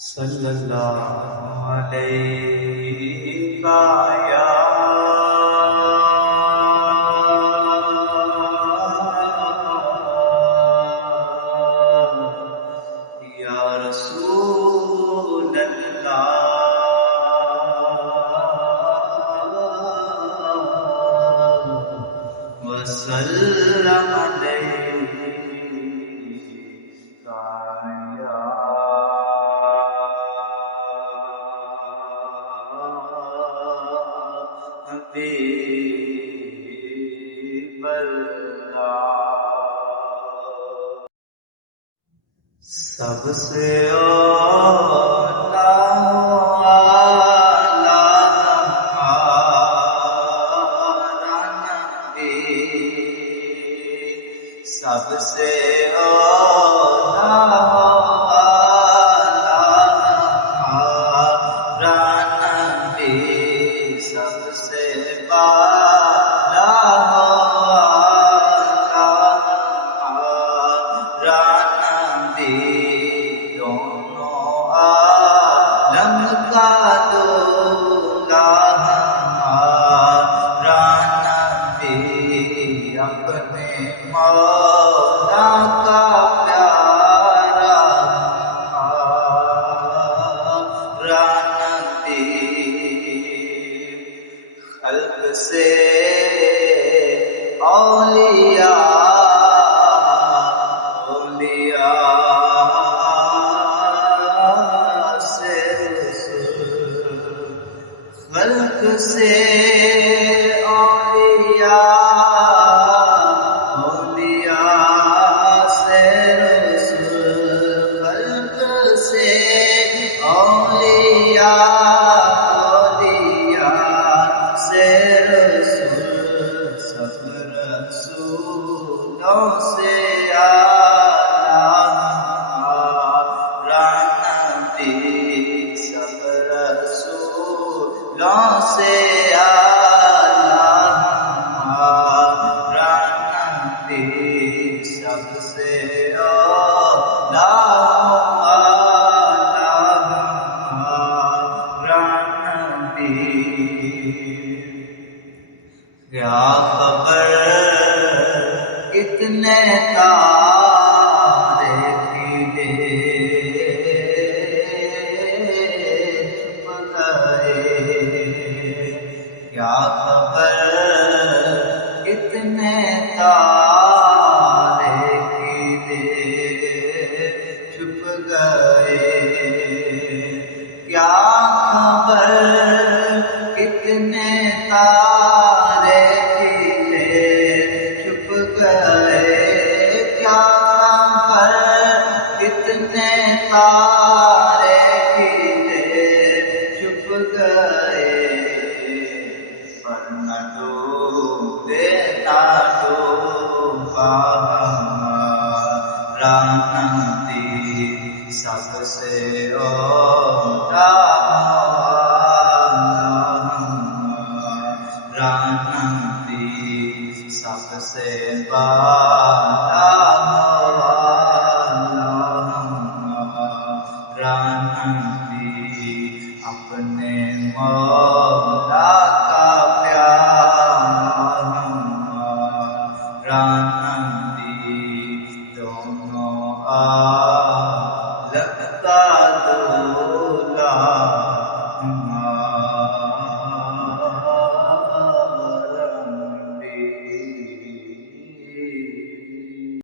صلی اللہ علیہ یا رسول اللہ وسلم حبیب اللہ سب سے اولا ہمارا نبی سب سے اولا ہمارا نبی سب سے بالا ہمارا نبی دونوں عالم کا دولا ہمارا نبی اپنے مولا کا پیارا ہمارا نبی خلق سے اولیاء سے خلق سے اولیاء سے رسول خلق سے اولیاء سے رسول سب رسولوں سے ہمارا نبی سب رسولوں سے ہمارا نبی سب سے اولا کیا خبر کتنے تارے کھلے چھپ گئے کیا خبر کتنے تارے کھلے چھپ گئے کیا خبر کتنے تارے کھلے چھپ گئے کیا خبر کتنے تارے کھلے چھپ گئے پر نہ ڈوبے نہ ڈوبا ہمارا نبی سب سے اولا نبی سب سے بالا ہمارا نبی اپنے مولا